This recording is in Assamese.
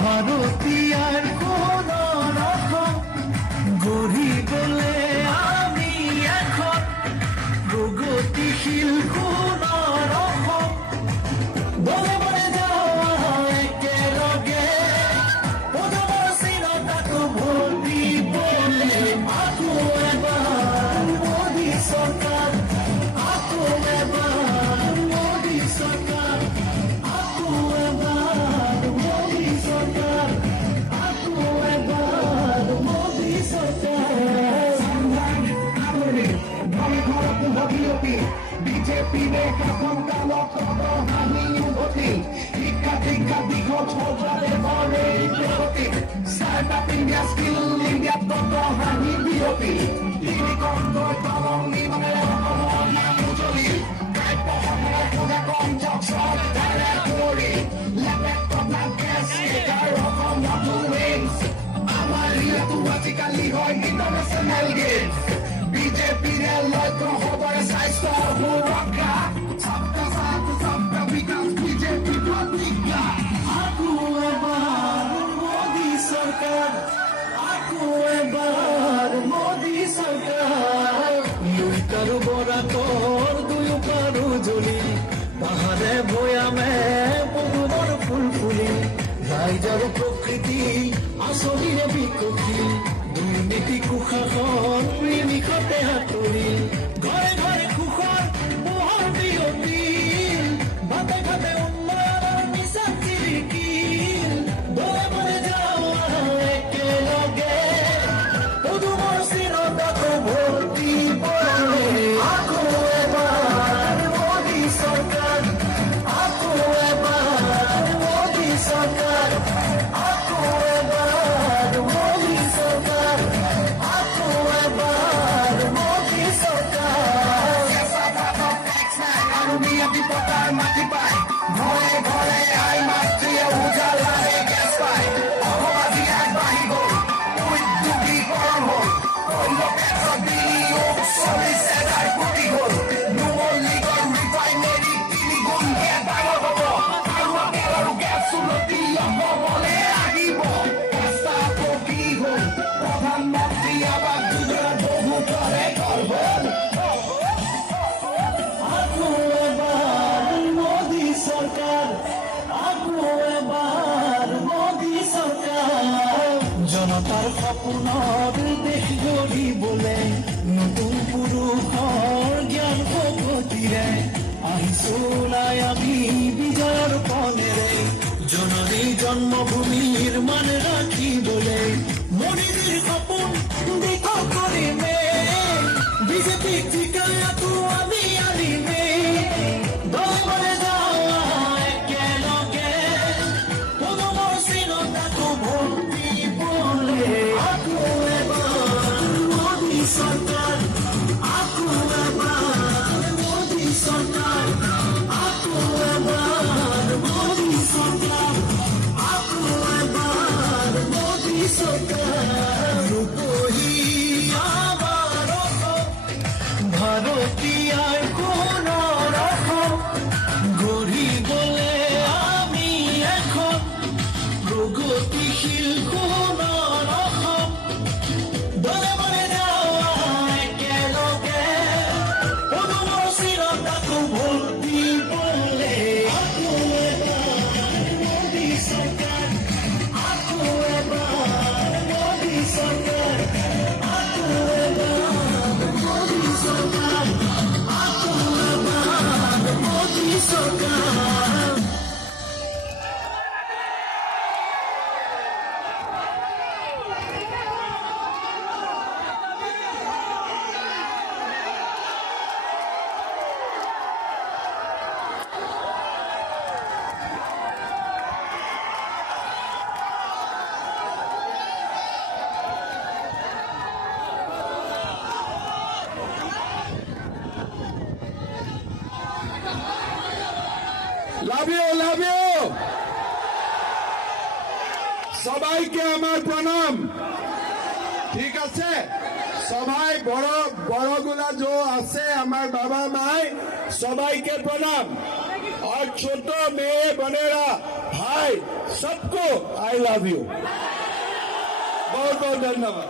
ভারতীয়ার কোন রকম গড়ি বলে আমি এখন প্রগতিশীল কোন রকম বলে বলে যাওয়া একেলগে প্রথম সিনতাকো ভর্তি বলে আকো এবার মোদী সরকার আকো এবার মোদী সরকার আকো এবার মোদী সরকার আকো এবার মোদী সরকার বিজেপি রে কাপন কালো হানি উভতি শিক্ষা দীক্ষা দীঘল ছোট্রালে বলে বিরতি start up India skill India তত হানি বিরতি তিনি কন্দ তলং নিমনে উজলি গাই পহনে কোনে কম জক সব তারে করি লেপে তনা গ্যাস এটার রকম নতুন উইংস আমার রিয়াতু আজিকালি হয় ইন্টারন্যাশনাল গেমস বিজেপি রে লক্ষ্য হবার স্বাস্থ্য সুরক্ষা সবকা সাথ সবকা বিকাশ বিজেপি প্রতিজ্ঞা আকু এবার মোদী সরকার আকু এবার মোদী সরকার লুইটার বড়া তোর দুই পারু জ্বলি পাহাড়ে ভয়ামে পদুমর ফুল ফুলি রাইজার প্রকৃতি আসলিরে বিকৃতি দুর্নীতি কুশাসন নিমিষতে হাতুৰি ঘৰে ঘৰে কুশৰ মোহৰ বিয়পি ভাতে ভাতে উন্নয়নৰ মিছা চিৰিকিল বলে বলে যাওয়া একেলগে পদুমৰ চিৰতাকো ভৰ্তি বলে আকো এবাৰ মোদী চৰকাৰ আকো এবাৰ মোদী চৰকাৰ আকো এবাৰ মোদী চৰকাৰ আকো এবাৰ মোদী চৰকাৰ আৰু নিয়া বিপদাৰ মাটি পায় ঘৰে ঘৰে আই মাতৃয়ে উজালাৰে গেছ পায় অসমবাজি আগবাঢ়ি গ'ল উদ্যোগীকৰণ হ'ল কইল পেট্ৰল বিনিয়োগ 40,000 কোটি হ'ল নুমলীগড় ৰিফাইনেৰী 3 গুণ ডাঙৰ হ'ব আৰু তেল আৰু গেছ উন্নতি অসমলৈ আহিব ৰাস্তা পকী হ'ল প্ৰধানমন্ত্ৰী আৱাস যোজনা বহুতৰে ঘৰ হ'ল আকো এবাৰ মোদী চৰকাৰ আকো এবাৰ মোদী চৰকাৰ জনতাৰ সপোনৰ দেশ গঢ়িবলে নতুন পুৰুষৰ জ্ঞান প্ৰগতিৰে আহিছো ওলাই আমি বিজয়ৰ পনেৰে জননী জন্মভূমিৰ মান ৰাখিবলে মনিদিৰ সপোন দিশৰ কৰিমে বিজেপিক জিকায়াতো আমি আনিমে দলে বলে যাওয়া একেলগে পদুমৰ চিৰতাকো ভৰ্তি বলে আকো এবাৰ মোদী চৰকাৰ আকো এবাৰ মোদী চৰকাৰ আকো এবাৰ মোদী চৰকাৰ আকো এবাৰ মোদী চৰকাৰ ৰূপহী আমাৰ ভাৰতীয়াৰ কোন ৰকম গড়িবলে আমি এখন প্ৰগতিশীল কোন ৰকম বলে বলে যাওয়া একেলগে পদুমৰ চিৰতাকো ভৰ্তি বলে আকো এবাৰ মোদী চৰকাৰ আকো এবাৰ মোদী চৰকাৰ আকো এবাৰ মোদী চৰকাৰ আকো এবাৰ মোদী চৰকাৰ লাভ ইউ সবাইকে আমার প্রণাম। ঠিক আছে, সবাই বড়গুলা যে আছে আমার বাবা মাই সবাইকে প্রণাম और ছোট মেয়ে বোনেরা ভাই सबको आई लव यू बहुत बहुत धन्यवाद